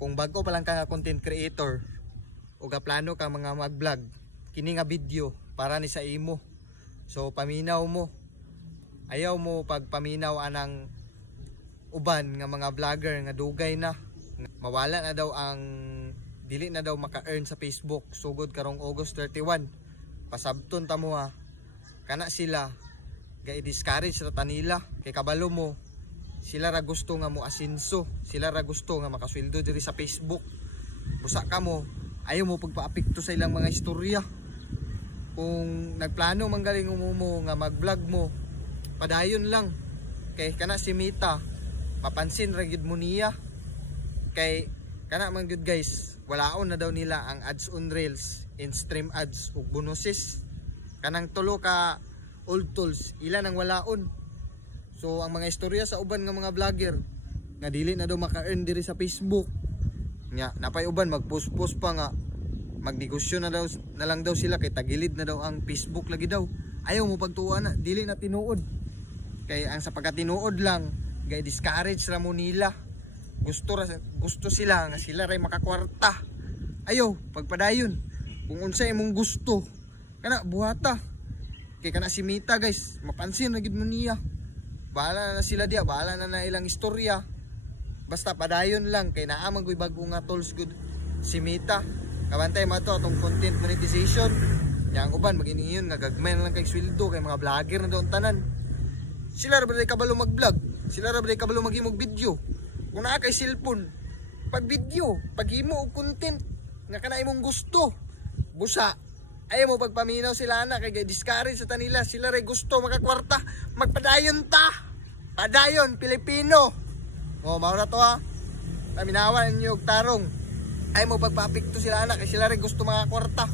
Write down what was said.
kung bago pa lang ka nga content creator o plano ka mga mag-vlog, kini nga video para ni sa imo. So paminaw mo. Ayaw mo pagpaminaw anang uban nga mga vlogger nga dugay na. Mawala na daw ang dili na daw maka-earn sa Facebook sugod karong August 31. Pasabton ta mo ha. Kana sila ga i-discourage ra tanila kay kabalo mo. Sila ra gusto nga mo asinso, sila ra gusto nga makasweldo diri sa Facebook. Busa ka mo, ayaw mo pagpaapekto sa ilang mga istorya. Kung nagplano man galing mo nga mag-vlog mo, padayon lang. Kay kana si Mita, mapansin ra gid mo niya. Kay kana man gud guys, walaon na daw nila ang ads on reels, in-stream ads ug bonuses. Kanang tulo ka old tools, ilan ang walaon. So ang mga istorya sa uban nga mga vlogger nga dili na daw maka-earn diri sa Facebook. Nya napay uban mag-post pa nga magnegosyo na lang daw sila kay tagilid na daw ang Facebook lagi daw. Ayaw mo pagtuwa na, dili na tinuod. Kay ang sa pagkatinuod lang, gay discourage ra mo nila. Gusto sila nga sila ray makakwarta. Ayaw pagpadayon. Kung unsa imong gusto, kana buhata. Kay kana si Mita guys, mapansin ra gid mo niya. Bahala na sila dia, bahala na ilang istorya. Basta padayon lang kay naa man koy bag-o nga tools good si Mita. Kabantay mo to atong content monetization. Yang uban mag-iningon nga gagmay na lang kay sweldo kay mga vlogger na doon tanan. Sila ra ba kabalo mag-vlog? Sila ra ba kabalo maghimog video? Kung naa kay cellphone, pag video, paghimo og content nga kana imong gusto. Busa ayaw mo pagpaminaw sila na kay discourage sa tanila. Sila ray gusto makakwarta. Magpadayon ta. Padayon Pilipino. O mao na to ha. Paminawan niyo og tarong. Ayaw mo pagpapikto sila na kay sila ray gusto makakwarta.